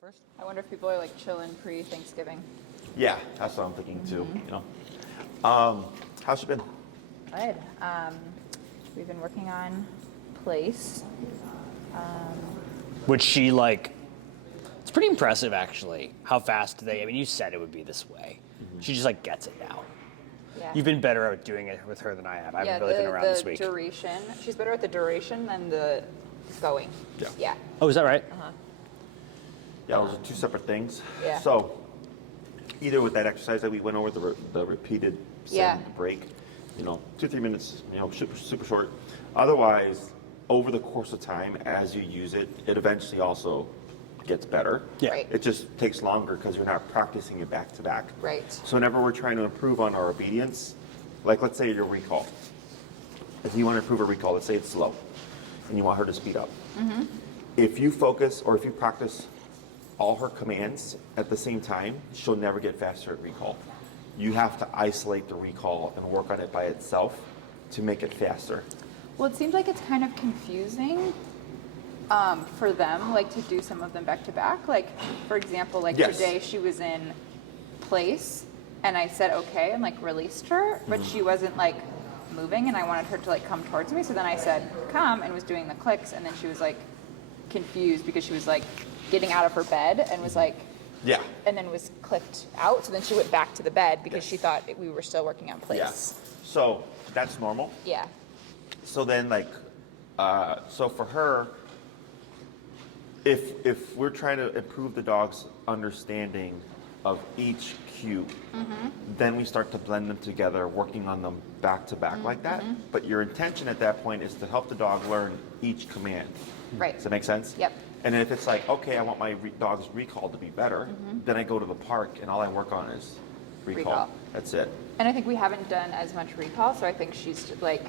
First? I wonder if people are like chilling pre-Thanksgiving. Yeah, that's what I'm thinking too. You know, how's she been? Good. We've been working on place. Which she like, it's pretty impressive actually, how fast I mean, you said it would be this way. She just like gets it now. Yeah. You've been better at doing it with her than I have. I yeah, haven't really been around this week. Duration. She's better at the duration than the going. Yeah. Yeah. Oh, is that right? Yeah, those are two separate things. Yeah. So, either with that exercise that we went over, the repeated Yeah. break, 2-3 minutes, super short. Otherwise, over the course of time, as you use it, it eventually also gets better. Yeah. Right. It just takes longer because you're not practicing it back to back. Right. So whenever we're trying to improve on our obedience, like let's say your recall. If you want to improve a recall, let's say it's slow, and you want her to speed up. If you focus or if you practice all her commands at the same time, she'll never get faster at recall. You have to isolate the recall and work on it by itself to make it faster. Well, it seems like it's kind of confusing for them, like to do some of them back to back. Like, for example, like Yes. today she was in place, and I said okay and like released her, but she wasn't like moving, and I wanted her to like come towards me. So then I said come and was doing the clicks, and then she was like confused because she was like getting out of her bed and was like, Yeah. and then was clicked out. So then she went back to the bed because she thought we were still working on place. Yeah. So that's normal. Yeah. So then, so for her, if we're trying to improve the dog's understanding of each cue, then we start to blend them together, working on them back to back like that. But your intention at that point is to help the dog learn each command. Right. Does that make sense? Yep. And if it's like, okay, I want my dog's recall to be better, then I go to the park and all I work on is recall. That's it. And I think we haven't done as much recall, so I think she's like,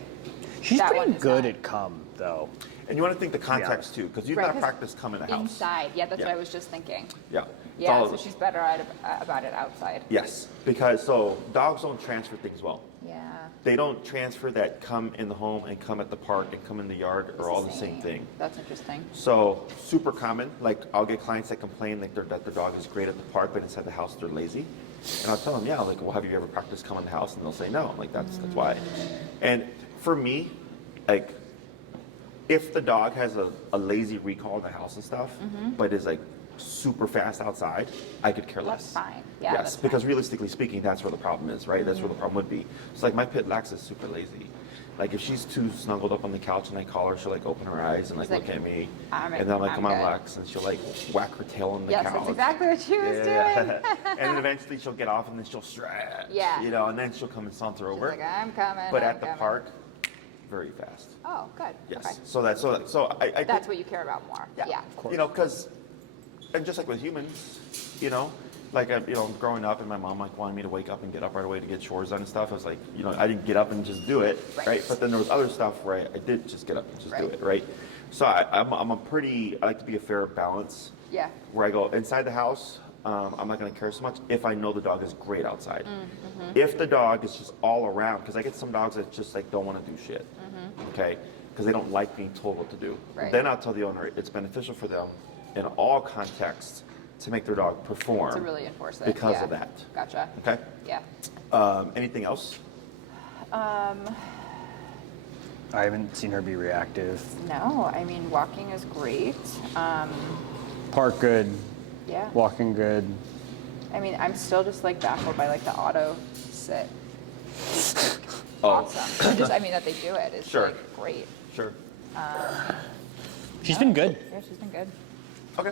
She's that pretty one is good not. at come though. And you want to think the context too, because you've Right, not 'cause practiced come in the house. inside. Yeah, that's Yeah. what I was just thinking. Yeah. It's Yeah, all- so she's better at about it outside. Yes, because so dogs don't transfer things well. Yeah. They don't transfer that come in the home and come at the park and come in the yard It's are all the same thing. That's interesting. So super common. Like I'll get clients that complain that their dog is great at the park, but inside the house they're lazy. And I'll tell them, yeah, like, well, have you ever practiced come in the house? And they'll say no. I'm like, that's why. And for me, like, if the dog has a lazy recall in the house and stuff, but is like super fast outside, I could care less. That's fine. Yeah, Yes, that's because fine. realistically speaking, that's where the problem is, right? That's where the problem would be. So like my pit Lex is super lazy. Like if she's too snuggled up on the couch and I call her, she'll like open her eyes and like She's like, look at me. I'm And then I'm like, come on, good. Lex. And she'll like whack her tail on the Yes, couch. that's exactly what she was doing. and then eventually she'll get off and then she'll stretch. Yeah. And then she'll come and saunter She's over. like, I'm coming. But I'm at the coming. park, very fast. Oh, good. Yes. Okay. So I That's think, what you care about more. yeah. Yeah. Because, and just like with humans, like, growing up and my mom like wanted me to wake up and get up right away to get chores done and stuff. I was like, I didn't get up and just do it, right? But then there was other stuff where I did just get up and just do Right. it, right? So I like to be a fair balance. Yeah. Where I go inside the house, I'm not going to care so much if I know the dog is great outside. If the dog is just all around, because I get some dogs that just like don't want to do shit, okay, because they don't like being told what to do. Right. Then I'll tell the owner it's beneficial for them in all contexts to make their dog perform To really enforce it. because yeah. of that. Gotcha. Okay. Yeah. Anything else? I haven't seen her be reactive. No, I mean, walking is great. Park good, Yeah. walking good. I mean, I'm still just like baffled by like the auto sit. Oh. Awesome. I mean, that they do it is Sure. like great. Sure. She's been good. Yeah, she's been good. Okay.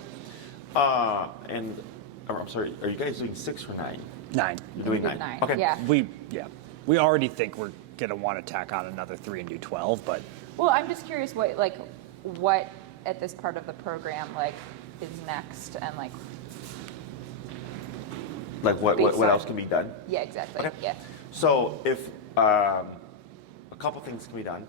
I'm sorry. Are you guys doing 6 or 9? 9. You're doing We did 9. 9, Okay. yeah. We already think we're gonna want to tack on another 3 and do 12, but Well, I'm just curious what at this part of the program like is next and like Like what Based on- else can be done? yeah, exactly. Okay. Yeah. So if a couple things can be done.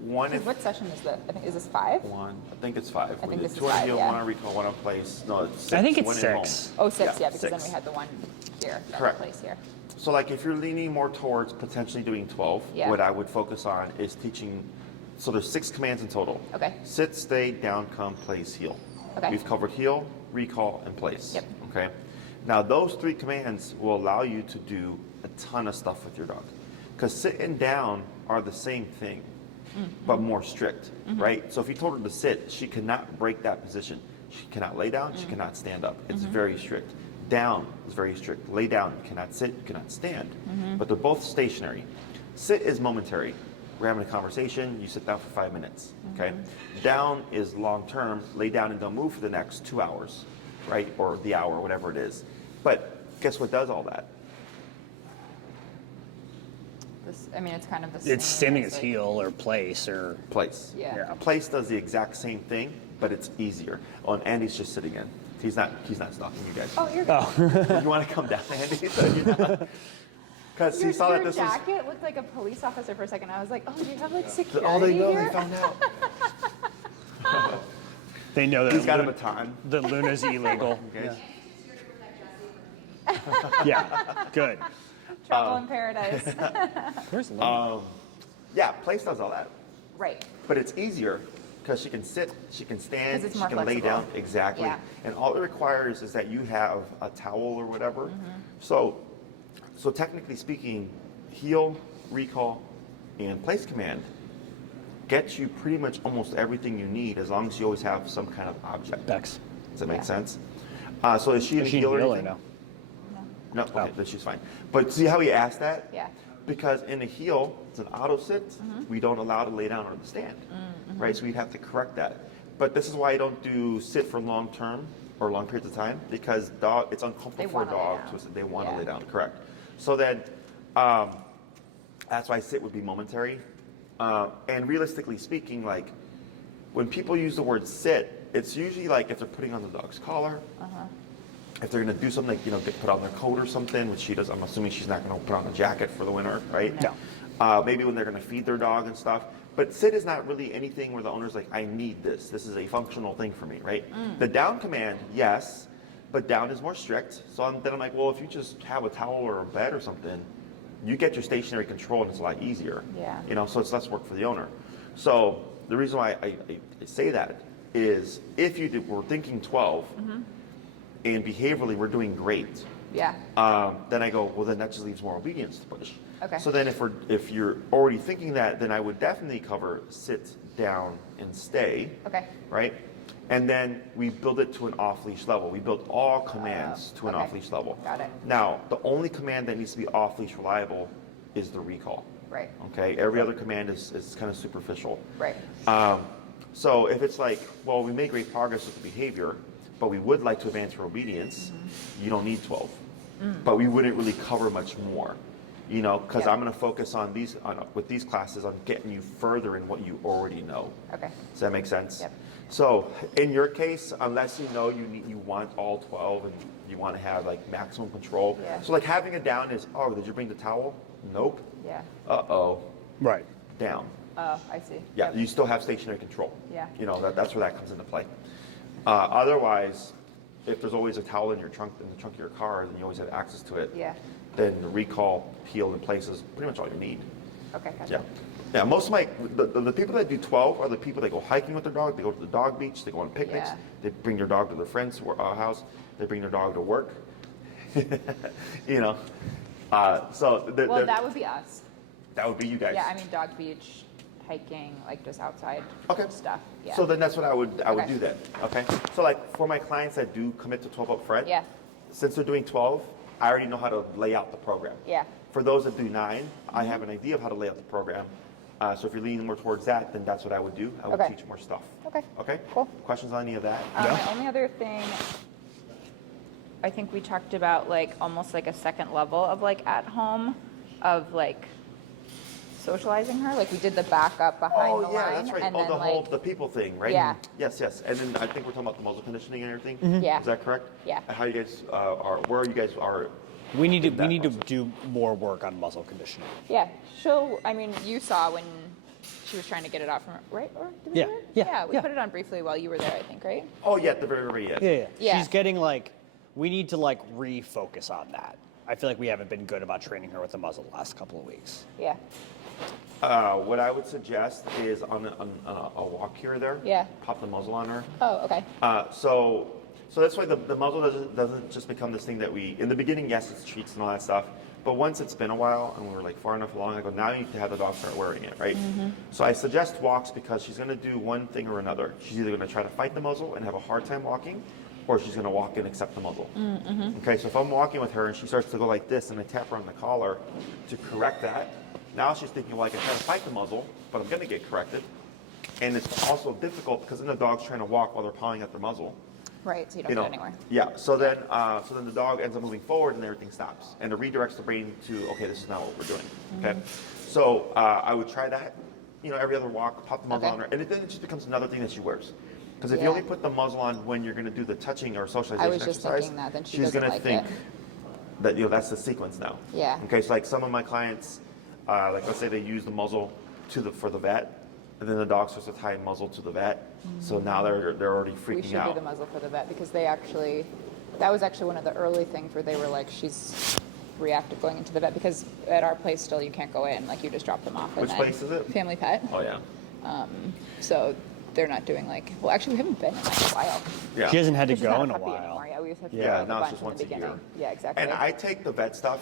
One, if What session is I think is this 5? I think it's 5. I think this is 2 on 5, field, yeah. 1 on recall, 1 on place. No, it's 6. I think it's one at home. 6. Oh, 6, yeah, because then 6. we had the one here, that Correct. place here. So like if you're leaning more towards potentially doing 12, Yeah. what I would focus on is teaching, so there's 6 commands in total. Okay. Sit, stay, down, come, place, heel. Okay. We've covered heel, recall, and place. Yep. Okay. Now those 3 commands will allow you to do a ton of stuff with your dog. Because sit and down are the same thing, but more strict, right? So if you told her to sit, she cannot break that position. She cannot lay down, she cannot stand up. It's very strict. Down is very strict. Lay down, you cannot sit, you cannot stand. But they're both stationary. Sit is momentary. We're having a conversation, you sit down for 5 minutes, okay? Down is long term, lay down and don't move for the next 2 hours, right? Or the hour, whatever it is. But guess what does all that? I mean, it's kind of the same. It's same thing as like- heel or place or Place. Yeah. Place does the exact same thing, but it's easier. Oh, and Andy's just sitting in. He's not stalking you guys. Oh, you're good. You want to come down, Andy? Because he Your, saw that your this was. jacket looked like a police officer for a second. I was like, oh, do you have like security Oh, they know. here? They found out. they know that He's got a baton. the Luna's illegal. Okay. Yeah, good. Trouble in paradise. Where's Luna? Yeah, place does all that, Right. but it's easier because she can sit, she can stand, 'Cause it's she more can lay flexible. down. Exactly. Yeah. And all it requires is that you have a towel or whatever. Mm-hmm. So technically speaking, heel, recall, and place command gets you pretty much almost everything you need as long as you always have some kind of object. Bex. Does that make Yeah. sense? So is she in Is a she heel or heel or anything? no? No, okay, then she's fine. But see how he asked that? Yeah. Because in a heel, it's an auto sit. We don't allow to lay down or to stand, right? So we'd have to correct that. But this is why I don't do sit for long term or long periods of time because it's uncomfortable They for a wanna lay dog down. to sit. They want to Yeah. lay down, correct? So then, that's why sit would be momentary. And realistically speaking, like when people use the word sit, it's usually like if they're putting on the dog's collar. If they're going to do something like, get put on their coat or something, which she does, I'm assuming she's not going to put on a jacket for the winter, right? No. Maybe when they're going to feed their dog and stuff. But sit is not really anything where the owner's like, I need this. This is a functional thing for me, right? The down command, yes, but down is more strict. So then I'm like, well, if you just have a towel or a bed or something, you get your stationary control and it's a lot easier. Yeah. So it's less work for the owner. So the reason why I say that is if we're thinking 12, and behaviorally we're doing great, Yeah. then I go, well, then that just leaves more obedience to push. Okay. So then if you're already thinking that, then I would definitely cover sit, down, and stay, Okay. right? And then we build it to an off-leash level. We build all commands to an okay. off-leash level. Got it. Now, the only command that needs to be off-leash reliable is the recall. Right. Okay? Every other command is kind of superficial. Right. So if it's like, well, we made great progress with the behavior, but we would like to advance for obedience, you don't need 12. But we wouldn't really cover much more, because Yeah. I'm going to focus on with these classes on getting you further in what you already know. Okay. Does that make sense? Yep. So in your case, unless you want all 12 and you want to have like maximum control. Yeah. So like having a down is, oh, did you bring the towel? Nope. Yeah. Uh-oh. Right. Down. Oh, I see. Yeah, Yep. you still have stationary control. Yeah. That's where that comes into play. Otherwise, if there's always a towel in the trunk of your car, and you always have access to it, Yeah. then the recall, heel, and place is pretty much all you need. Okay. Gotcha. Yeah. Yeah, most of the people that do 12 are the people that go hiking with their dog, they go to the dog beach, they go on picnics, Yeah. they bring their dog to their friend's house, they bring their dog to work. So Well, that would be us. that would be you guys. Yeah. I mean, dog beach, hiking, like just outside Okay. stuff. Yeah. So then that's what I would Okay. do then. Okay. So like for my clients that do commit to 12 up front, Yeah. since they're doing 12, I already know how to lay out the program. Yeah. For those that do 9, I have an idea of how to lay out the program. So if you're leaning more towards that, then that's what I would do. I would Okay. teach more stuff. Okay. Okay? Cool. Questions on any of that? My only other thing, I think we talked about like almost like a second level of like at home, of like socializing her. Like we did the backup behind the Oh, yeah, line, that's right. and Oh, then the whole, like the people thing, right? Yeah. Yes, yes. And then I think we're talking about the muzzle conditioning and everything. Yeah. Is that correct? Yeah. How you guys where you guys are. We need to that process. do more work on muzzle conditioning. yeah, I mean, you saw when she was trying to get it out from her, right? Or did we Yeah, do it? yeah, we yeah. put it on briefly while you were there, I think, right? Oh, yeah, at the very, very end. Yeah. Yeah. She's getting like, we need to like refocus on that. I feel like we haven't been good about training her with the muzzle the last couple of weeks. Yeah. What I would suggest is on a walk here or there. Yeah. Pop the muzzle on her. Oh, okay. So that's why the muzzle doesn't just become this thing that we, in the beginning, yes, it's treats and all that stuff, but once it's been a while and we're like far enough along, I go, now you need to have the dog start wearing it, right? So I suggest walks because she's going to do one thing or another. She's either going to try to fight the muzzle and have a hard time walking, or she's going to walk and accept the muzzle. Okay, so if I'm walking with her and she starts to go like this and I tap her on the collar to correct that, now she's thinking, well, I can try to fight the muzzle, but I'm going to get corrected. And it's also difficult because then the dog's trying to walk while they're pawing at their muzzle. Right, so you don't go anywhere. Yeah. So then the dog ends up moving forward and everything stops, and it redirects the brain to, okay, this is not what we're doing. Okay. So I would try that. Every other walk, pop the muzzle on her, and then it just becomes another thing that she wears. Because if you only put the muzzle on when you're going to do the touching or socialization I was just exercise, thinking that, then she she's doesn't going to like think it. that that's the sequence now. Yeah. Okay. So like some of my clients, like let's say they use the muzzle for the vet. And then the dog starts to tie a muzzle to the vet. So now they're already freaking We should out. do the muzzle for the vet because that was actually one of the early things where they were like, she's reactive going into the vet because at our place still you can't go in, like you just drop them off. And Which then place is it? Family Pet. Oh yeah. So they're not doing well, actually we haven't been in like a while. Yeah. She hasn't had to She's not go in a puppy while. anymore. Yeah, we used to have to Yeah, go now a it's bunch just in once the a year. beginning. Yeah, exactly. And I take the vet stuff.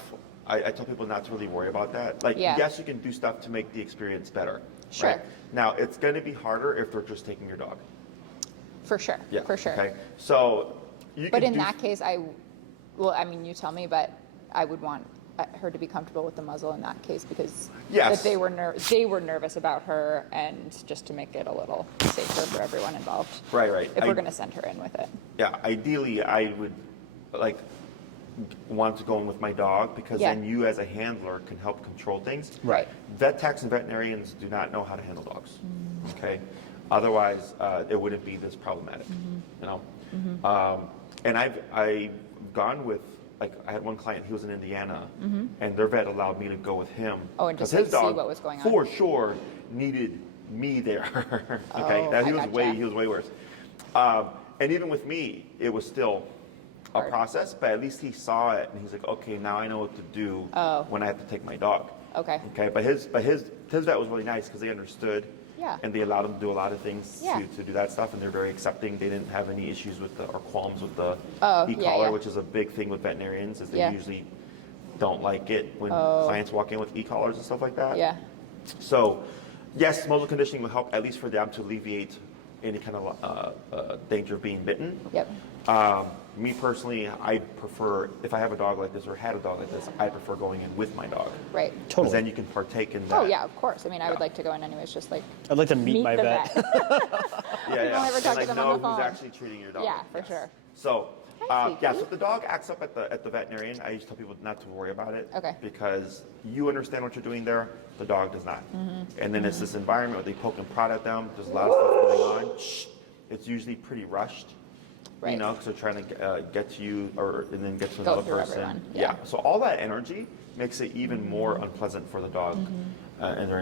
I tell people not to really worry about that. Like, Yeah. yes, you can do stuff to make the experience better. Sure. Right? Now, it's going to be harder if they're just taking your dog. For sure. Yeah. For sure. Okay. So you But can in that case, you tell me, but I would want her to be comfortable with the muzzle in that case because Yes. if they were nervous about her, and just to make it a little safer for everyone involved. Right. If we're going to send her in with it. Yeah. Ideally, I would want to go in with my dog because Yeah. then you as a handler can help control things. Right. Vet techs and veterinarians do not know how to handle dogs. Okay. Otherwise, it wouldn't be this problematic. And I've gone with, like, I had one client, he was in Indiana, and their vet allowed me to go with him. Oh, and just, 'cause his like, see dog, what was going on. for sure, needed me there. Okay, Oh, now, he I was gotcha. way worse. And even with me, it was still a Hard. process, but at least he saw it, and he's like, okay, now I know what to do when I have to take my dog. Okay. Okay, but his vet was really nice because they understood. Yeah. And they allowed him to do a lot of things Yeah. to do that stuff, and they're very accepting. They didn't have any issues with or qualms with the Oh, yeah, e-collar, yeah. which is a big thing with veterinarians, is they Yeah. usually don't like it when clients walk in with e-collars and stuff like that. Yeah. So, yes, muzzle conditioning will help at least for them to alleviate any kind of danger of being bitten. Yep. Me personally, I prefer, if I have a dog like this or had a dog like this, I prefer going in with my dog. Right. Because Totally. then you can partake in that. Oh yeah, of course. I mean, I would like to go in anyways, just like I'd like to meet my the vet. Yeah, We've only ever talked to and them know on the who's phone. actually treating your dog. Yeah, for sure. So, Hi, yeah, Fifi. so if the dog acts up at the veterinarian, I just tell people not to worry about it. Okay. Because you understand what you're doing there, the dog does not. Mm-hmm. And then it's this environment where they poke and prod at them. There's a lot of stuff going on. It's usually pretty rushed. Right. Because they're trying to get to you and then get to Go another through person. everyone, yeah. So all that energy makes it even more unpleasant for the dog and their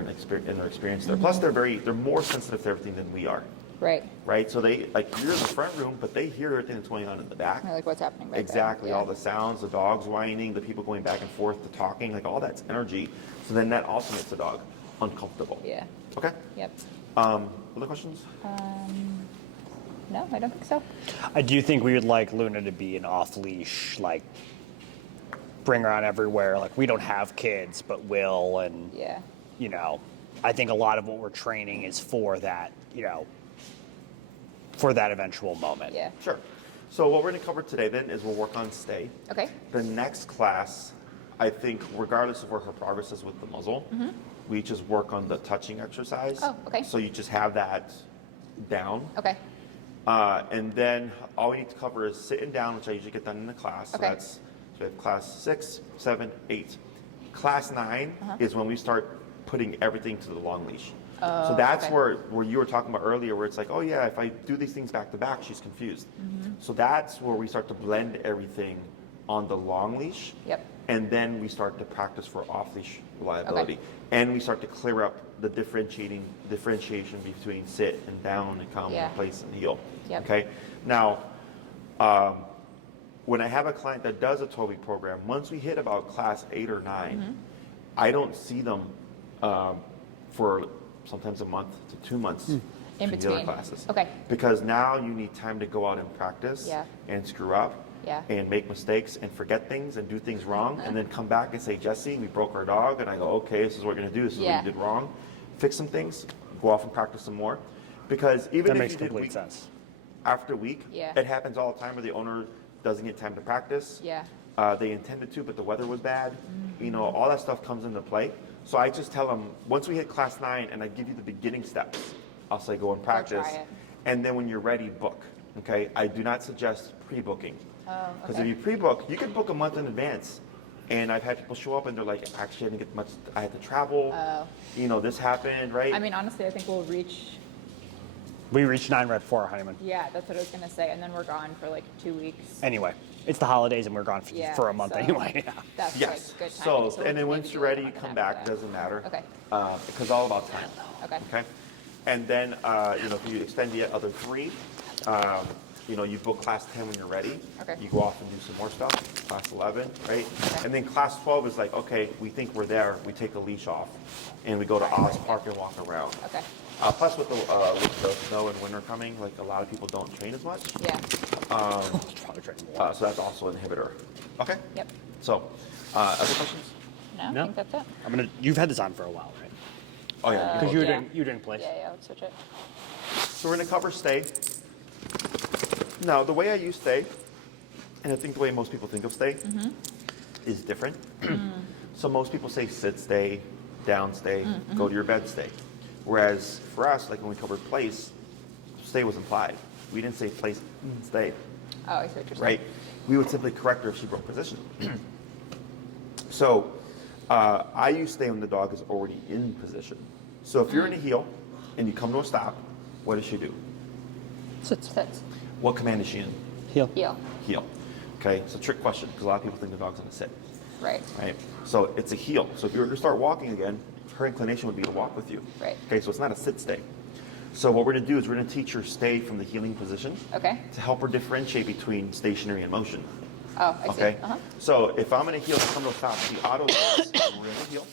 experience there. Plus, they're more sensitive to everything than we are. right. Right, so you're in the front room, but they hear everything that's going on in the back. Or, like what's happening right Exactly, there. all the sounds, the dogs whining, the people going back and forth, the talking, like all that's energy. So then that also makes the dog uncomfortable. Yeah. Okay. Yep. Other questions? No, I don't think so. I do think we would like Luna to be an off-leash, like, bring her on everywhere. Like, we don't have kids, but will, and, Yeah. I think a lot of what we're training is for that, for that eventual moment. Yeah. Sure. So what we're going to cover today then is we'll work on stay. Okay. The next class, I think, regardless of where her progress is with the muzzle, we just work on the touching exercise. Oh, okay. So you just have that down. Okay. And then all we need to cover is sitting down, which I usually get done in the class. Okay. So we have class 6, 7, 8. Class 9 is when we start putting everything to the long leash. So that's okay. where you were talking about earlier, where it's like, oh yeah, if I do these things back to back, she's confused. So that's where we start to blend everything on the long leash. Yep. And then we start to practice for off-leash reliability. Okay. And we start to clear up the differentiation between sit and down and come Yeah. and place and heel. Yep. Okay. Now, when I have a client that does a 12-week program, once we hit about class 8 or 9, I don't see them for sometimes a month to 2 months In between the other between. classes. Okay. Because now you need time to go out and practice Yeah. and screw up Yeah. and make mistakes and forget things and do things wrong and then come back and say, Jesse, we broke our dog. And I go, okay, this is what we're going to do. This is Yeah. what you did wrong. Fix some things, go off and practice some more. Because even That if makes you did complete week sense. after week, Yeah. it happens all the time where the owner doesn't get time to practice. Yeah. They intended to, but the weather was bad. You know, all that stuff comes into play. So I just tell them, once we hit class 9 and I give you the beginning steps, I'll say go and practice. try it. And then when you're ready, book. Okay? I do not suggest pre-booking. Oh, Because okay. if you pre-book, you can book a month in advance. And I've had people show up and they're like, actually, I didn't get much, I had to travel. Oh. You know, this happened, right? I mean, honestly, I think we'll reach. We reached 9 right before our honeymoon. Yeah, that's what I was gonna say, and then we're gone for like 2 weeks. Anyway, it's the holidays and we're gone Yeah, for a month so anyway. Yeah. That's Yes. like good timing. So, we'll and then maybe once do you're like a ready, you month come and a half back. after Doesn't matter. Okay. Because all about time. Okay. Okay. And then, you know, if you extend the other 3, you know, you book class 10 when you're ready. Okay. You go off and do some more stuff. Class 11, right? Okay. And then class 12 is like, okay, we think we're there. We take the leash off, and we go to Oz Park and walk around. Okay. Plus, with the snow and winter coming, like a lot of people don't train as much. Yeah. Probably trying more. So that's also an inhibitor. Okay. Yep. So, other questions? No, No. I think that's it. You've had this on for a while, right? Oh yeah. Because you were Yeah. doing, you were doing place. Yeah, let's switch it. So we're going to cover stay. Now, the way I use stay, and I think the way most people think of stay, is different. So most people say sit stay, down stay, go to your bed stay. Whereas for us, like when we covered place, stay was implied. We didn't say place, stay, Oh, I see what you're saying. right? We would simply correct her if she broke position. So I use stay when the dog is already in position. So if you're in a heel and you come to a stop, what does she do? Sits. What command is she in? Heel. Heel. Heel. Okay, it's a trick question because a lot of people think the dog's gonna sit, Right. right? So it's a heel. So if you were to start walking again, her inclination would be to walk with you. Right. Okay, so it's not a sit stay. So what we're gonna do is we're gonna teach her stay from the heeling position Okay. to help her differentiate between stationary and motion. Oh, I see. Okay? Uh-huh. So if I'm in a heel, come to a stop, the auto is we're in a heel.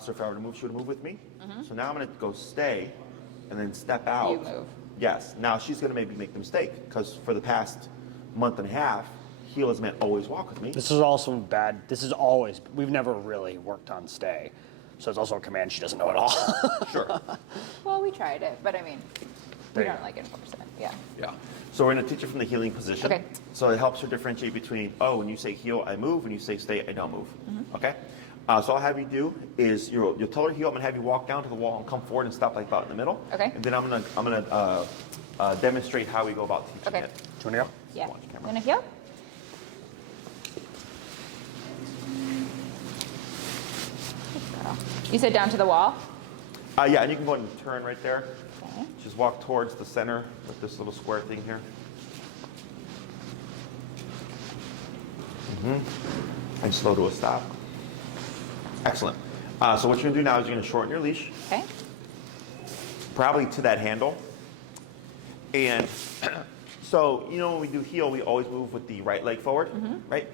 So if I were to move, she would move with me. So now I'm gonna go stay and then step out. You move. Yes. Now she's gonna maybe make the mistake because for the past month and a half, heel has meant always walk with me. This is also bad. This is always, we've never really worked on stay. So it's also a command she doesn't know at all. Sure. Well, we tried it, but I mean, we There you don't go. like enforce it. Yeah. Yeah. So we're gonna teach her from the heeling position. Okay. So it helps her differentiate between, oh, when you say heel, I move. When you say stay, I don't move. Okay. So all I'll have you do is you'll tell her heel. I'm gonna have you walk down to the wall and come forward and stop like about in the middle. Okay. And then I'm gonna demonstrate how we go about teaching Okay. it. Do you want to go? Yeah. Watch camera. Gonna heel? Good girl. You said down to the wall? Yeah, and you can go ahead and turn right there. Okay. Just walk towards the center with this little square thing here. And slow to a stop. Excellent. So what you're gonna do now is you're gonna shorten your leash, Okay. probably to that handle. And so, you know, when we do heel, we always move with the right leg forward, right?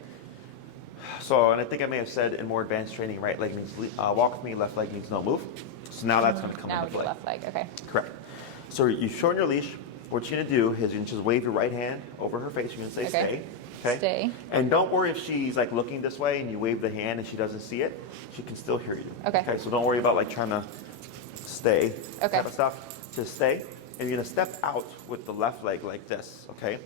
So, and I think I may have said in more advanced training, right leg means walk with me, left leg means no move. So now that's gonna come Now into with your play. left leg. Okay. Correct. So you shorten your leash. What you're gonna do is you're gonna just wave your right hand over her face. You're gonna say Okay. stay. Okay. Stay. And don't worry if she's like looking this way and you wave the hand and she doesn't see it. She can still hear you. Okay. Okay. So don't worry about like trying to stay Okay. type of stuff. Just stay. And you're gonna step out with the left leg like this. Okay.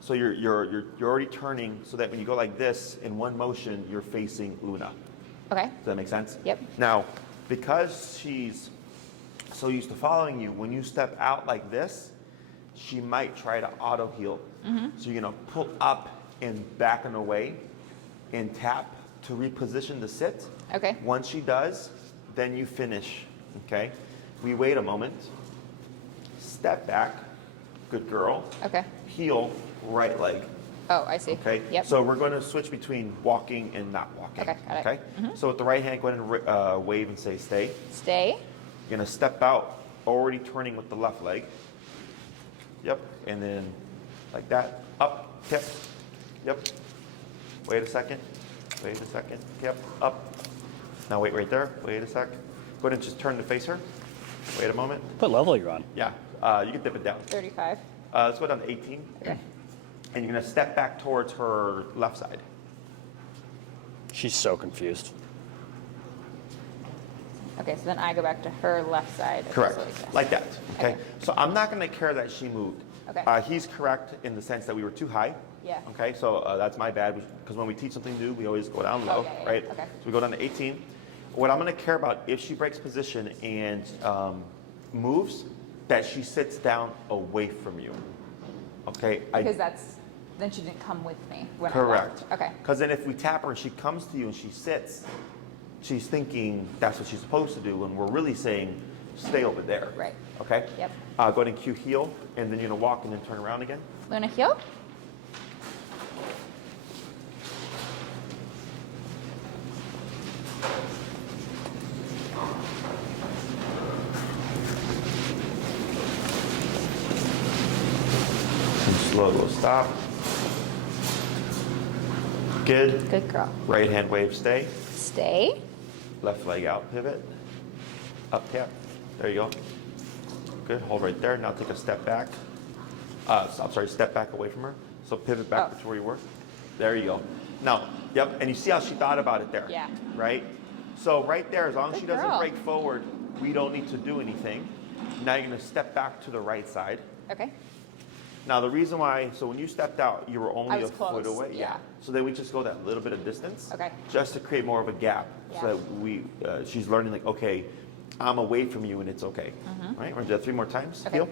So you're already turning so that when you go like this in one motion, you're facing Luna. Okay. Does that make sense? Yep. Now, because she's so used to following you, when you step out like this, she might try to auto heel. So you're gonna pull up and back and away and tap to reposition the sit. Okay. Once she does, then you finish, okay? We wait a moment, step back, good girl, Okay. heel, right leg. Oh, I see. Okay. Yep. So we're going to switch between walking and not walking. Okay, got it. Okay. So with the right hand, go ahead and wave and say stay. Stay. You're going to step out, already turning with the left leg. Yep. And then like that, up, tip. Yep. Wait a second. Wait a second. Yep. Up. Now wait right there. Wait a sec. Go ahead and just turn to face her. Wait a moment. What level are you on? Yeah, you can dip it down. 35. Let's go down to 18. Okay. And you're gonna step back towards her left side. She's so confused. Okay, so then I go back to her left side. Okay, Correct, so like this. like that, okay? Okay. So I'm not gonna care that she moved. Okay. He's correct in the sense that we were too high. Yeah. Okay, so that's my bad, because when we teach something new, we always go down low, Oh, yeah, right? okay. So we go down to 18. What I'm gonna care about, if she breaks position and moves, that she sits down away from you, okay? Because then she didn't come with me when Correct. I left. Okay. Because then if we tap her and she comes to you and she sits, she's thinking that's what she's supposed to do, when we're really saying, stay over there. Right. Okay? Yep. Go ahead and cue heel, and then you're gonna walk and then turn around again. Luna, heel. And slow, go stop. Good. Good girl. Right hand wave, stay. Stay. Left leg out, pivot. Up tap. There you go. Good. Hold right there. Now take a step back. Step back away from her. So pivot back Oh. to where you were. There you go. Now, yep. And you see how she thought about it there. Yeah. Right? So right there, as long as Good she doesn't girl. break forward, we don't need to do anything. Now you're going to step back to the right side. Okay. Now the reason why, so when you stepped out, you were I only a was foot close, away. yeah. So then we just go that little bit of distance. Okay. Just to create more of a gap, Yeah. so that she's learning like, okay, I'm away from you and it's okay. All right, we're gonna do that 3 more times. Okay. Heel.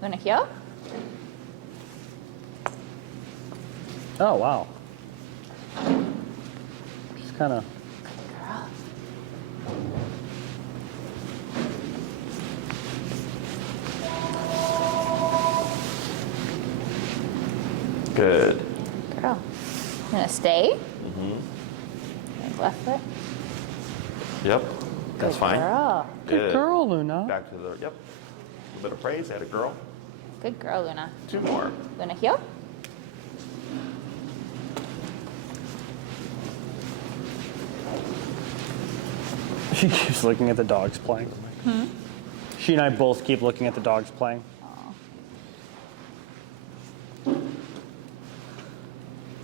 Luna, heel. Oh, wow. She's kind of. Girl. Good. Girl. Luna, stay. Mm-hmm. Left foot. Yep. That's Good fine. Girl. Good girl, Luna. Back to the, yep. A little bit of praise, had a girl. Good girl, Luna. 2 more. Luna, heel. She keeps looking at the dogs playing. She and I both keep looking at the dogs playing. Aw.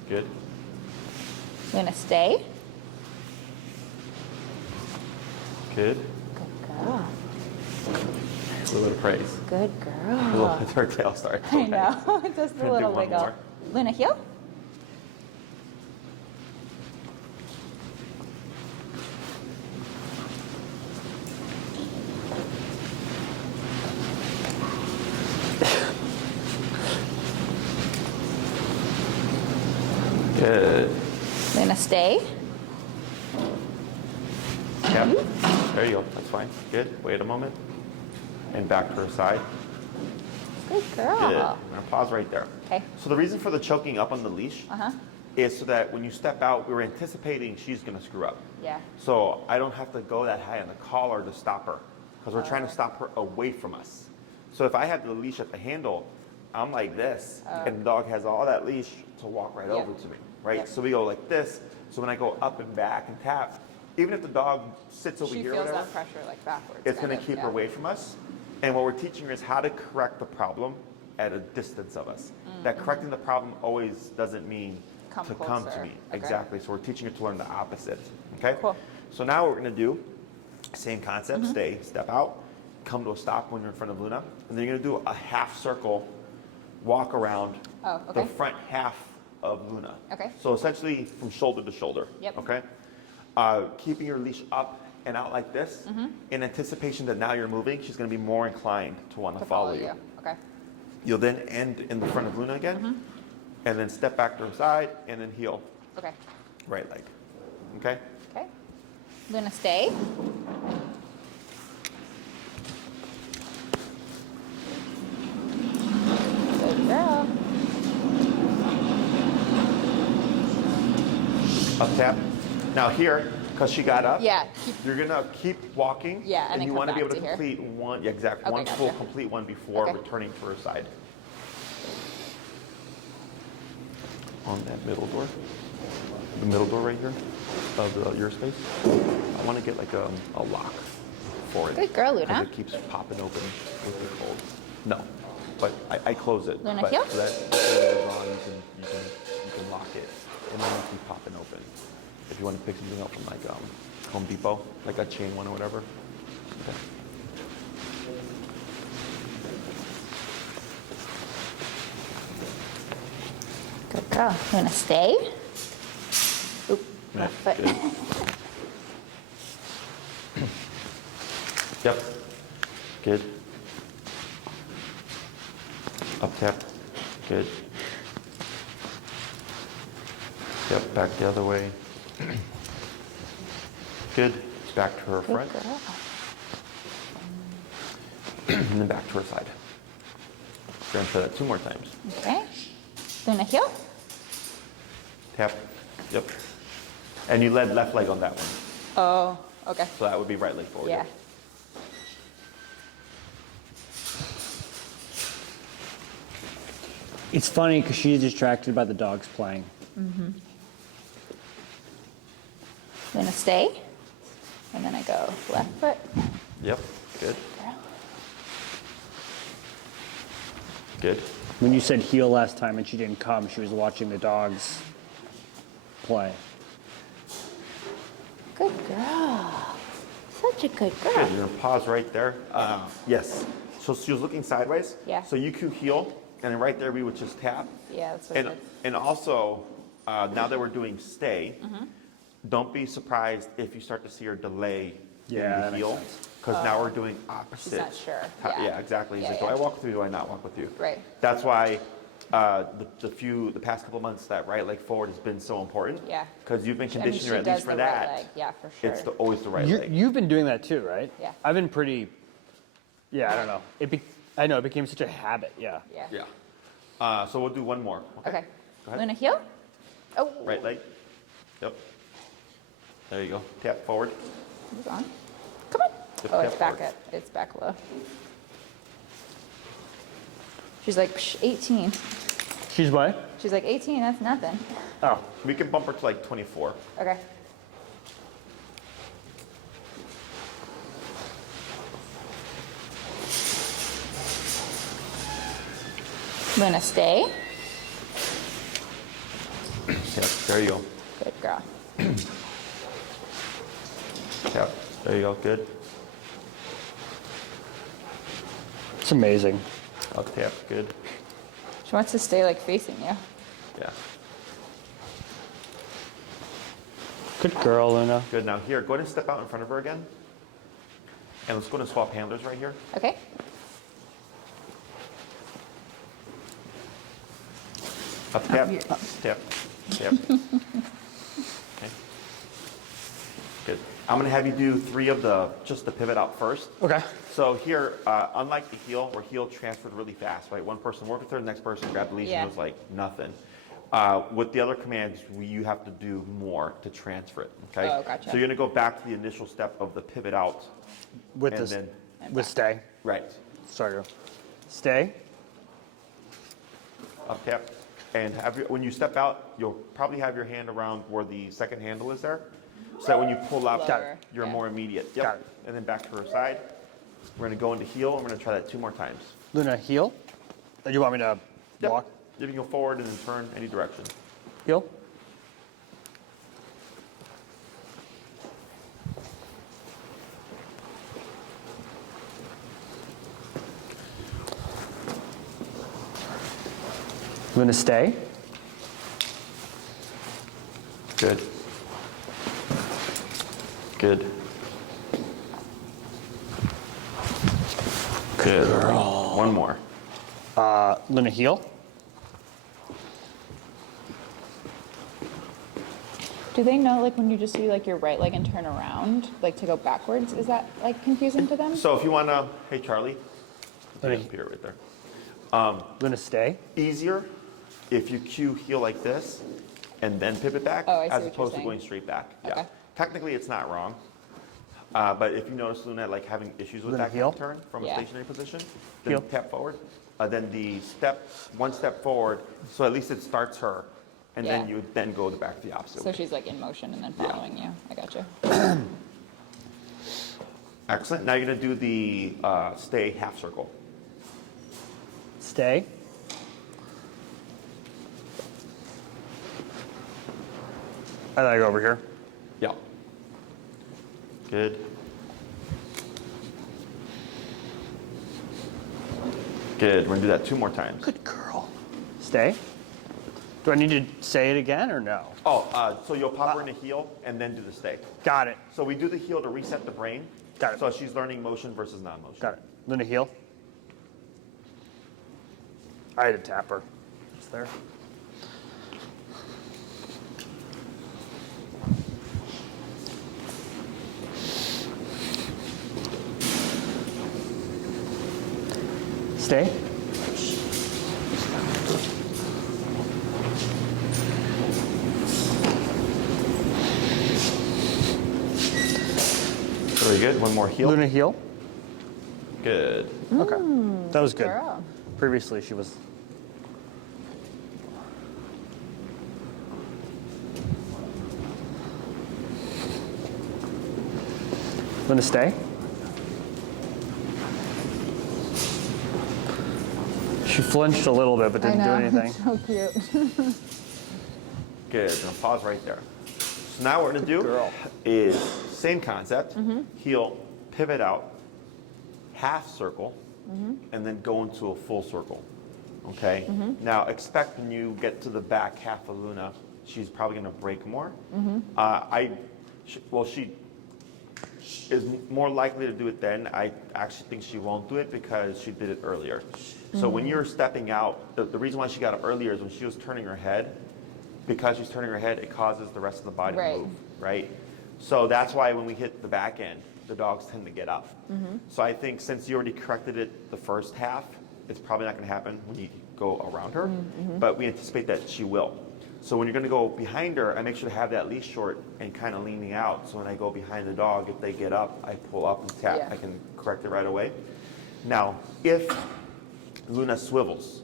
Good. Luna, stay. Good. Good girl. A little bit of praise. Good A little girl. bit her tail starts. I know. Just a Gonna do little one wiggle. more. Luna, heel. Good. Luna, stay. Yep. There you go. That's fine. Good. Wait a moment. And back to her side. Good girl. Good. I'm gonna pause right there. Okay. So the reason for the choking up on the leash Uh-huh. is so that when you step out, we were anticipating she's gonna screw up. Yeah. So I don't have to go that high on the collar to stop her, because we're trying to stop her away from us. So if I had the leash at the handle, I'm like this, and the dog has all that leash to walk right Yep. over to me, right? Yep. So we go like this. So when I go up and back and tap, even if the dog sits over She here, or feels whatever, that pressure like backwards. it's kind going to of, keep yeah. her away from us. And what we're teaching her is how to correct the problem at a distance of us. That correcting the problem always doesn't mean Come to come to closer. me. Okay. Exactly. So we're teaching her to learn the opposite. Okay? Cool. So now what we're going to do, same concept, stay, step out, come to a stop when you're in front of Luna, and then you're going to do a half circle, walk around Oh, the okay. front half of Luna. Okay. So essentially from shoulder to shoulder. Yep. Okay? Keeping your leash up and out like this, in anticipation that now you're moving, she's going to be more inclined to want to follow you. Okay. You'll then end in the front of Luna again, and then step back to her side, and then heel, Okay. right leg. Okay? Okay. Luna, stay. Good girl. Up tap. Now here, because she got up, Yeah. you're going to keep walking, Yeah, and then you come want to be back able to to here. complete one, yeah, exactly, Okay, one gotcha. full complete one before Okay. returning to her side. On that middle door, the middle door right here of your space, I want to get like a lock. forward. Good girl, 'cause Luna. it keeps popping open with the cold. No, but I close it. Luna, but heel? so that when it goes on, you can lock it, and then it keep popping open. If you want to pick something up from like Home Depot, like a chain one or whatever. Okay. Good girl. You want to stay? Oop, Yeah, left foot. good. Yep. Good. Up tap. Good. Yep, back the other way. Good. Back to her Good front. girl. And then back to her side. We're going to try that 2 more times. Okay. Luna, heel? Tap. Yep. And you led left leg on that one. Oh, okay. So that would be right leg forward. Yeah. It's funny because she's distracted by the dogs playing. Luna, stay. And then I go left foot. Yep. Good. Girl. Good. When you said heel last time and she didn't come, she was watching the dogs play. Good girl. Such a good girl. Good. You're going to pause right there. Yes. So she was looking sideways. Yeah. So you cue heel, and then right there we would just tap. Yeah, that's what I And, did. and also, now that we're doing stay, don't be surprised if you start to see her delay Yeah, in that the makes heel. sense. Because now we're doing opposite. She's not sure. Yeah, Yeah. exactly. He's Yeah, like, yeah. do I walk with you, do I not walk with you? Right. That's why the past couple months that right leg forward has been so important. Yeah. Because you've been I mean, conditioning she her at does least for the right that. leg. Yeah, for sure. It's always the right leg. You've been doing that too, right? Yeah. I've been pretty. Yeah, I don't know. I know it became such a habit. Yeah. Yeah. Yeah. So we'll do one more. Okay. Go ahead. Luna, heel? Oh. Right leg. Yep. There you go. Tap forward. Move on. Come on. Just Oh, it's tap back forward. it's back low. She's like, Psh, 18. She's what? She's like, 18, that's nothing. Oh, We can bump her to like 24. Okay. Luna, stay. Yep. There you go. Good girl. Yep. There you go. Good. it's amazing. Up tap. Good. She wants to stay like facing you. Yeah. Good girl, Luna. Good. Now here, go ahead and step out in front of her again. And let's go ahead and swap handlers right here. Okay. Up tap. here. Tap. Tap. Okay. Good. I'm going to have you do 3 of just the pivot out first. Okay. So here, unlike the heel, where heel transferred really fast, right? One person worked with her, the next person grabbed the leash, Yeah. and it was like nothing. With the other commands, you have to do more to transfer it, okay? Oh, gotcha. So you're gonna go back to the initial step of the pivot out. With And this, then- with stay. Right. Sorry, girl. Stay. Up tap. And when you step out, you'll probably have your hand around where the second handle is there. So that when you pull up, Lower, you're yeah. more immediate. Got Yep. it. And then back to her side. We're gonna go into heel, and we're gonna try that 2 more times. Luna, heel. Do you want me to Yep. walk? You can go forward and then turn any direction. Heel. Luna, stay. Good. Good. Good. Girl. One more. Luna, heel. Do they know like when you just do like your right leg and turn around, like to go backwards? Is that like confusing to them? So if you want to, hey Charlie, Hey. Peter right there. Luna, stay. Easier if you cue heel like this and then pivot back, Oh, I see as what you're opposed to saying. going straight back. Okay. Yeah. Technically, it's not wrong. But if you notice Luna like having issues with Luna, that kind heel? of turn from Yeah. a stationary position, then Heel. tap forward. Then the one step forward, so at least it starts her, and then Yeah. you would then go back the opposite So way. she's like in motion and then following you. I gotcha. Excellent. Now you're going to do the stay half circle. Stay. I gotta go over here. Yeah. Good. Good. We're going to do that 2 more times. Good girl. Stay. Do I need to say it again or no? Oh, so you'll pop her in a heel and then do the stay. Got it. So we do the heel to reset the brain. Got it. So she's learning motion versus non-motion. Got it. Luna heel. I had to tap her. It's there. Stay. Very good. One more heel. Luna heel. Good. Okay. That was good. Girl. Previously she was. Luna stay. She flinched a little bit, but didn't do anything. So cute. Good. Now pause right there. So now what we're going to do girl. is same concept. Heel, pivot out, half circle, and then go into a full circle. Okay? Now expect when you get to the back half of Luna, she's probably going to break more. She is more likely to do it then. I actually think she won't do it because she did it earlier. So when you're stepping out, the reason why she got it earlier is when she was turning her head, because she's turning her head, it causes the rest of the body to move, right? So that's why when we hit the back end, the dogs tend to get up. So I think since you already corrected it the first half, it's probably not going to happen when you go around her, but we anticipate that she will. So when you're going to go behind her, I make sure to have that leash short and kind of leaning out. So when I go behind the dog, if they get up, I pull up and tap. Yeah. I can correct it right away. Now, if Luna swivels,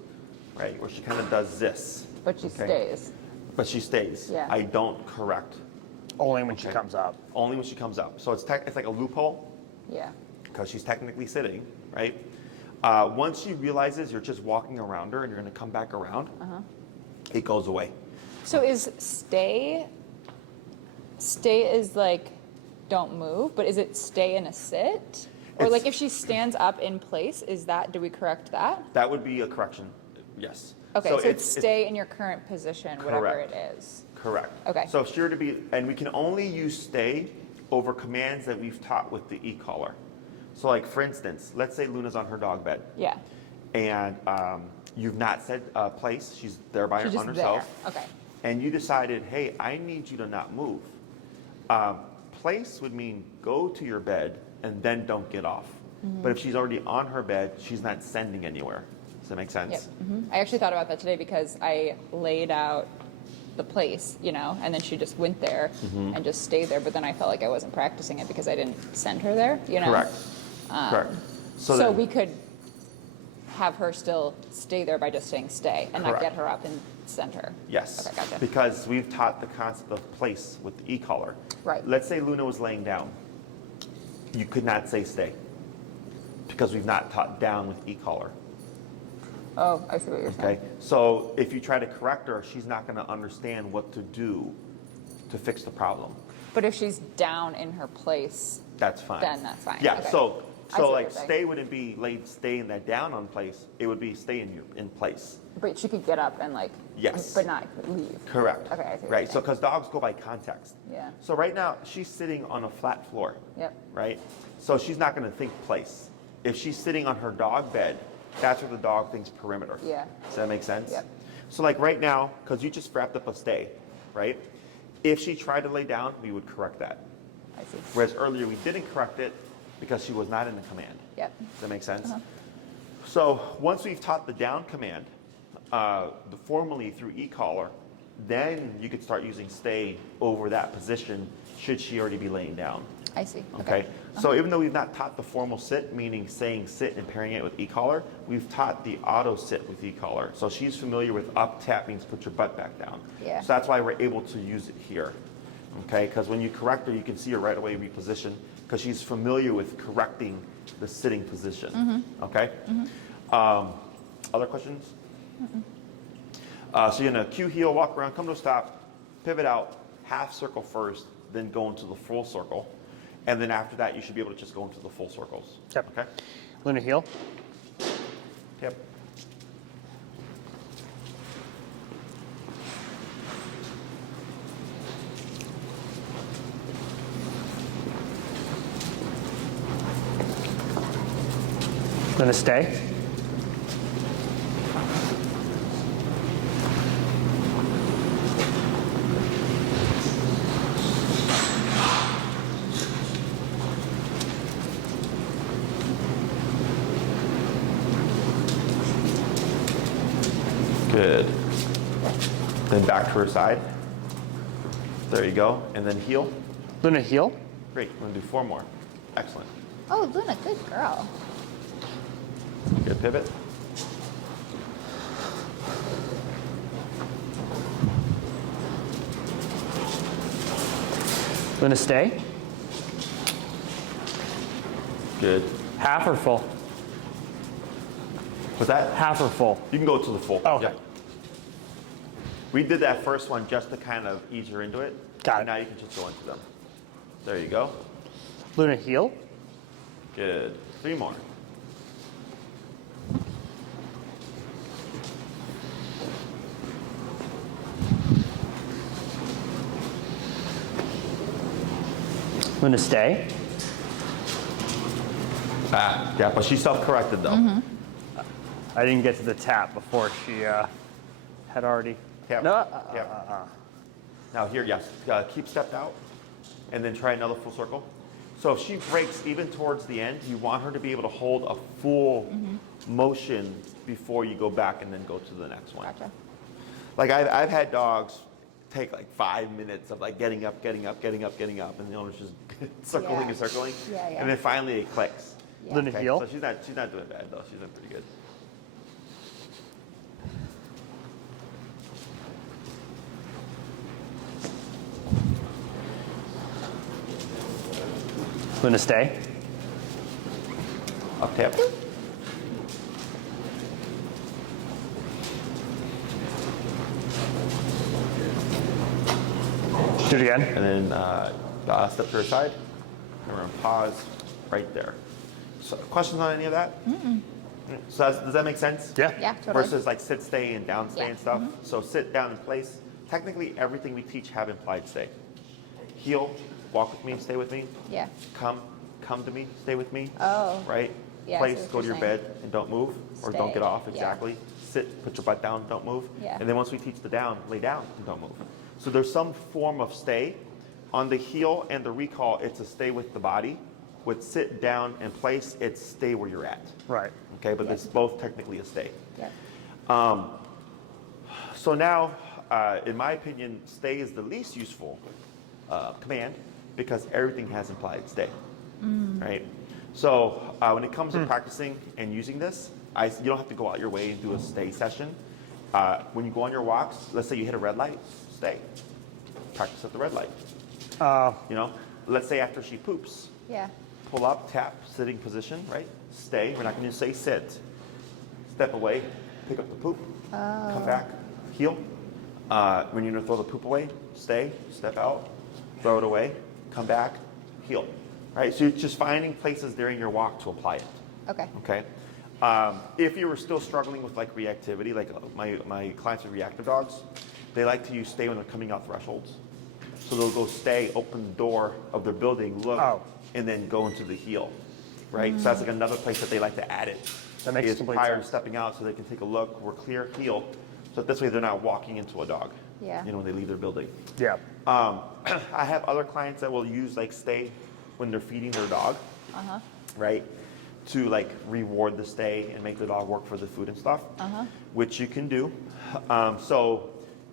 right, where she kind of does this. But she stays. But she stays. Yeah. I don't correct. Only when she comes up. Only when she comes up. So it's like a loophole Yeah. because she's technically sitting, right? Once she realizes you're just walking around her and you're going to come back around, it goes away. So is stay is like don't move, but is it stay in a sit? Or It's- like if she stands up in place, do we correct that? That would be a correction, yes. Okay, so it's stay in your current position, whatever Correct. it is. Correct. Okay. So if she were to be, and we can only use stay over commands that we've taught with the e-collar. So like for instance, let's say Luna's on her dog bed Yeah. and you've not said place, she's there by She's her on just herself. there. Okay. And you decided, hey, I need you to not move. Place would mean go to your bed and then don't get off. But if she's already on her bed, she's not sending anywhere. Does that make sense? Yep. I actually thought about that today because I laid out the place, and then she just went there and just stayed there. But then I felt like I wasn't practicing it because I didn't send her there, Correct. Correct. So then- we could have her still stay there by just saying stay and not Correct. get her up and send her. Yes. Okay, gotcha. Because we've taught the concept of place with the e-collar. Right. Let's say Luna was laying down. You could not say stay because we've not taught down with e-collar. Oh, I see what you're saying. Okay. So if you try to correct her, she's not going to understand what to do to fix the problem. But if she's down in her place, That's fine. then that's fine. Yeah. Okay. So I see what like you're saying. stay wouldn't be stay in that down on place. It would be stay in place. But she could get up and Yes. but not leave. Correct. Okay, I see what Right. you're So saying. because dogs go by context. Yeah. So right now she's sitting on a flat floor. Yep. Right? So she's not going to think place. If she's sitting on her dog bed, that's where the dog thinks perimeter. Yeah. Does that make sense? Yep. So like right now, because you just wrapped up a stay, right? If she tried to lay down, we would correct that. I see. Whereas earlier we didn't correct it because she was not in the command. Yep. Does that make sense? Uh-huh. So once we've taught the down command, formally through e-collar, then you could start using stay over that position should she already be laying down. I see. Okay. So even though we've not taught the formal sit, meaning saying sit and pairing it with e-collar, we've taught the auto sit with e-collar. So she's familiar with up tap means put your butt back down. Yeah. So that's why we're able to use it here. Okay. Because when you correct her, you can see her right away reposition. because she's familiar with correcting the sitting position. Mm-hmm. Okay? Other questions? So you're going to cue heel, walk around, come to a stop, pivot out, half circle first, then go into the full circle. And then after that, you should be able to just go into the full circles. Yep. Okay? Luna heel. Yep. Luna stay. Good. Then back to her side. There you go. And then heel. Luna heel. Great. We're going to do 4 more. Excellent. Oh, Luna, good girl. Good pivot. Luna stay. Good. Half or full? Was that? Half or full? You can go to the full. Oh, okay. Yep. We did that first one just to kind of ease her into it. Got it. And now you can just go into them. There you go. Luna heel. Good. 3 more. Luna stay. Yeah, but she self-corrected though. Mm-hmm. I didn't get to the tap before she had already. Tap. No. Tap. Now here, yes. Keep stepped out, and then try another full circle. So if she breaks even towards the end, you want her to be able to hold a full motion before you go back and then go to the next one. Gotcha. Like I've had dogs take like 5 minutes of like getting up, and the owner's just circling Yeah. and circling, Yeah, yeah. and then finally it clicks. Yeah. Luna Okay, heel. so she's not doing bad though. She's doing pretty good. Luna stay. Up tap. Do it again. And then step to her side. And we're gonna pause right there. So questions on any of that? So does that make sense? Yeah. Yeah, totally. Versus like sit, stay, and down, stay, Yeah. and stuff. So sit, down, in place. Technically, everything we teach have implied stay. Heel, walk with me, stay with me. Yeah. Come to me, stay with me. Oh. Right? Yeah, I see Place, what go to you're your saying. bed and don't move, or don't Stay, get off, yeah. exactly. Sit, put your butt down, don't move. Yeah. And then once we teach the down, lay down and don't move. So there's some form of stay. On the heel and the recall, it's a stay with the body. With sit, down, and place, it's stay where you're at. Right. Okay, but Yep. it's both technically a stay. Yep. So now, in my opinion, stay is the least useful command because everything has implied stay, right? So when it comes to practicing and using this, you don't have to go out your way and do a stay session. When you go on your walks, let's say you hit a red light, stay. Practice at the red light. You know, let's say after she poops, Yeah. pull up, tap, sitting position, right? Stay. We're not going to say sit. Step away, pick up the poop, come back, heel. When you're going to throw the poop away, stay, step out, throw it away, come back, heel. Right? So you're just finding places during your walk to apply it. Okay. Okay? If you were still struggling with like reactivity, like my clients with reactive dogs, they like to use stay when they're coming out thresholds. So they'll go stay, open the door of their building, look, and then go into the heel, right? So that's like another place that they like to add it. That makes is complete prior sense. to stepping out so they can take a look, we're clear, heel. So this way they're not walking into a dog, Yeah. you know, when they leave their building. Yeah. I have other clients that will use like stay when they're feeding their dog, right? To like reward the stay and make the dog work for the food and stuff, which you can do. So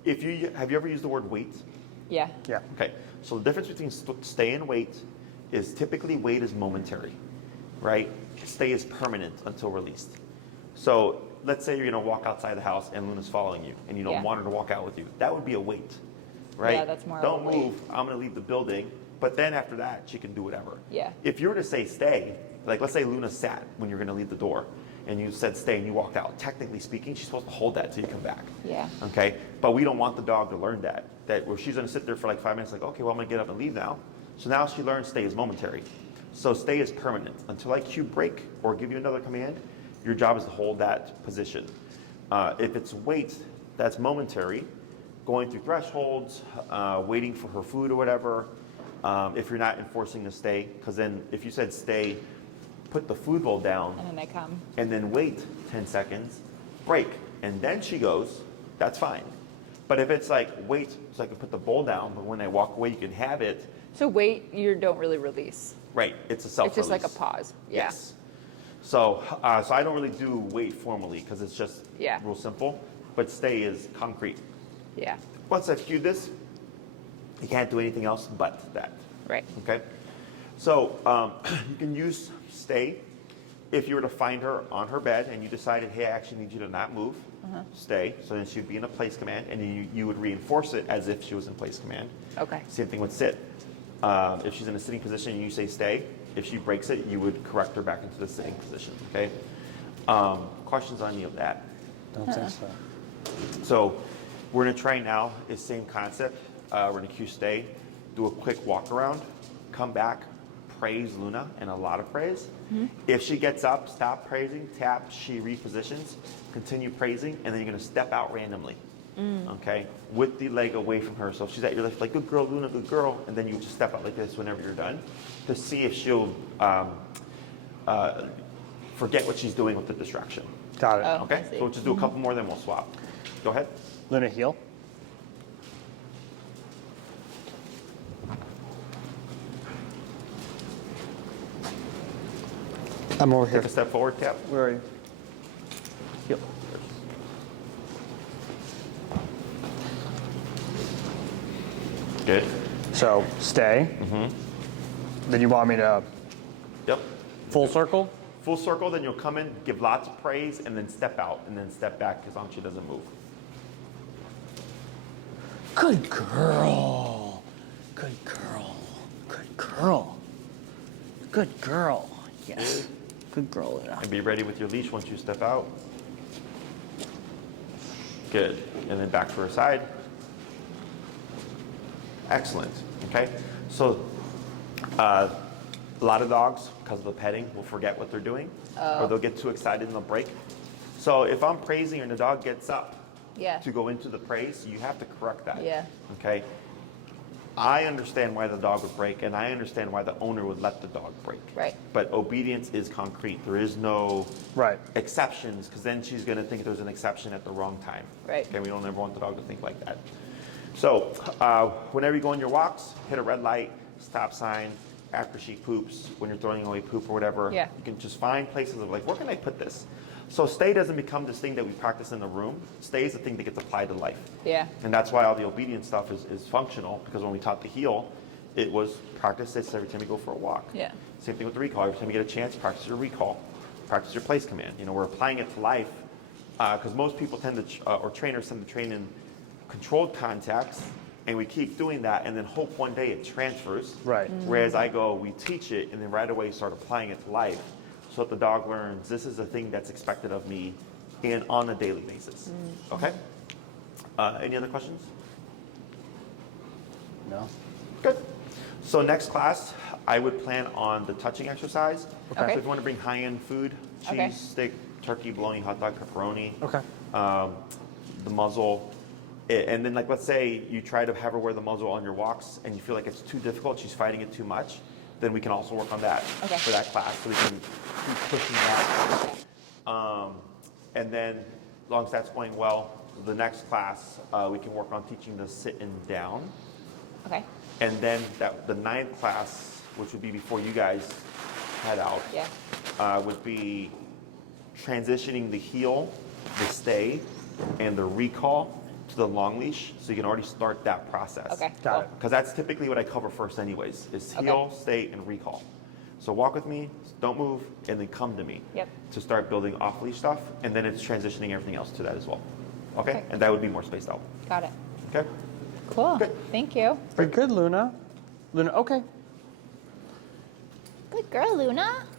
have you ever used the word wait? Yeah. Yeah. Okay, so the difference between stay and wait is typically wait is momentary, right? Stay is permanent until released. So let's say you're gonna walk outside the house and Luna's following you and you don't Yeah. want her to walk out with you. That would be a wait, right? Yeah, that's more of Don't a wait. move, I'm gonna leave the building, but But then after that, she can do whatever. Yeah. If you were to say stay, like let's say Luna sat when you're going to leave the door, and you said stay and you walked out. Technically speaking, she's supposed to hold that till you come back. Yeah. Okay. But we don't want the dog to learn that where she's going to sit there for like 5 minutes, like okay, well I'm going to get up and leave now. So now she learns stay is momentary. So stay is permanent until I cue break or give you another command. Your job is to hold that position. If it's wait, that's momentary, going through thresholds, waiting for her food or whatever. If you're not enforcing the stay, because then if you said stay, put the food bowl down, And then they come. and then wait 10 seconds, break, and then she goes, that's fine. But if it's like wait, so I can put the bowl down, but when I walk away, you can have it. So wait, you don't really release. Right, it's a self-release. It's just like a pause. Yeah. Yes. So, so I don't really do wait formally because it's just real simple. But stay is concrete. Yeah. Once I've cued this, you can't do anything else but that. Right. Okay. So you can use stay if you were to find her on her bed and you decided, hey, I actually need you to not move. Stay. So then she'd be in a place command, and you would reinforce it as if she was in place command. Okay. Same thing with sit. If she's in a sitting position and you say stay, if she breaks it, you would correct her back into the sitting position. Okay. Questions on any of that? Don't think so. So we're going to try now is same concept. We're going to cue stay, do a quick walk around, come back, praise Luna, and a lot of praise. If she gets up, stop praising, tap, she repositions, continue praising, and then you're going to step out randomly. Okay, with the leg away from her. So if she's at your left, like good girl, Luna, good girl, and then you just step out like this whenever you're done, to see if she'll forget what she's doing with the distraction. Got it. Oh. Okay, I see. so we'll just do a couple more, then we'll swap. Go ahead. Luna, heel. I'm over here. Take a step forward, tap. Where are you? Heel. Good. So stay. Then you want me to Yep. full circle? Full circle, then you'll come in, give lots of praise, and then step out, and then step back as long as she doesn't move. Good girl. Good girl. Good girl. Good girl. Yes. Good girl, Luna. And be ready with your leash once you step out. Good. And then back to her side. Excellent. Okay. So a lot of dogs, because of the petting, will forget what they're doing, or they'll get too excited and they'll break. So if I'm praising and the dog gets up to go into the praise, you have to correct that. Yeah. Okay. I understand why the dog would break, and I understand why the owner would let the dog break. Right. But obedience is concrete. There is no Right. exceptions, because then she's going to think there's an exception at the wrong time. Right. Okay, we don't ever want the dog to think like that. So whenever you go on your walks, hit a red light, stop sign, after she poops, when you're throwing away poop or whatever, Yeah. you can just find places of like, where can I put this? So stay doesn't become this thing that we practice in the room. Stay is the thing that gets applied to life. Yeah. And that's why all the obedience stuff is functional, because when we taught the heel, it was practice this every time you go for a walk. Yeah. Same thing with the recall. Every time you get a chance, practice your recall. Practice your place command. You know, we're applying it to life, because most people tend to, or trainers tend to train in controlled contacts, and we keep doing that and then hope one day it transfers. Right. Whereas I go, we teach it and then right away start applying it to life, so that the dog learns this is a thing that's expected of me and on a daily basis. Okay? Any other questions? No. Good. So next class, I would plan on the touching exercise. Okay. So if you want to bring high-end food, cheese, Okay. steak, turkey, bologna, hot dog, pepperoni, Okay. the muzzle. And then, like, let's say you try to have her wear the muzzle on your walks and you feel like it's too difficult, she's fighting it too much, then we can also work on that for that class, so we can keep pushing that. And then, as long as that's going well, the next class, we can work on teaching the sit and down. Okay. And then the 9th class, which would be before you guys head out, would be transitioning the heel, the stay, and the recall to the long leash, so you can already start that process. Okay. Got it. Because that's typically what I cover first anyways, is heel, stay, and recall. So walk with me, don't move, and then come to me Yep. to start building off-leash stuff, and then it's transitioning everything else to that as well. Okay? Okay. And that would be more spaced out. Got it. Okay? Cool. Good. Thank you. Very good, Luna. Luna, okay. Good girl, Luna.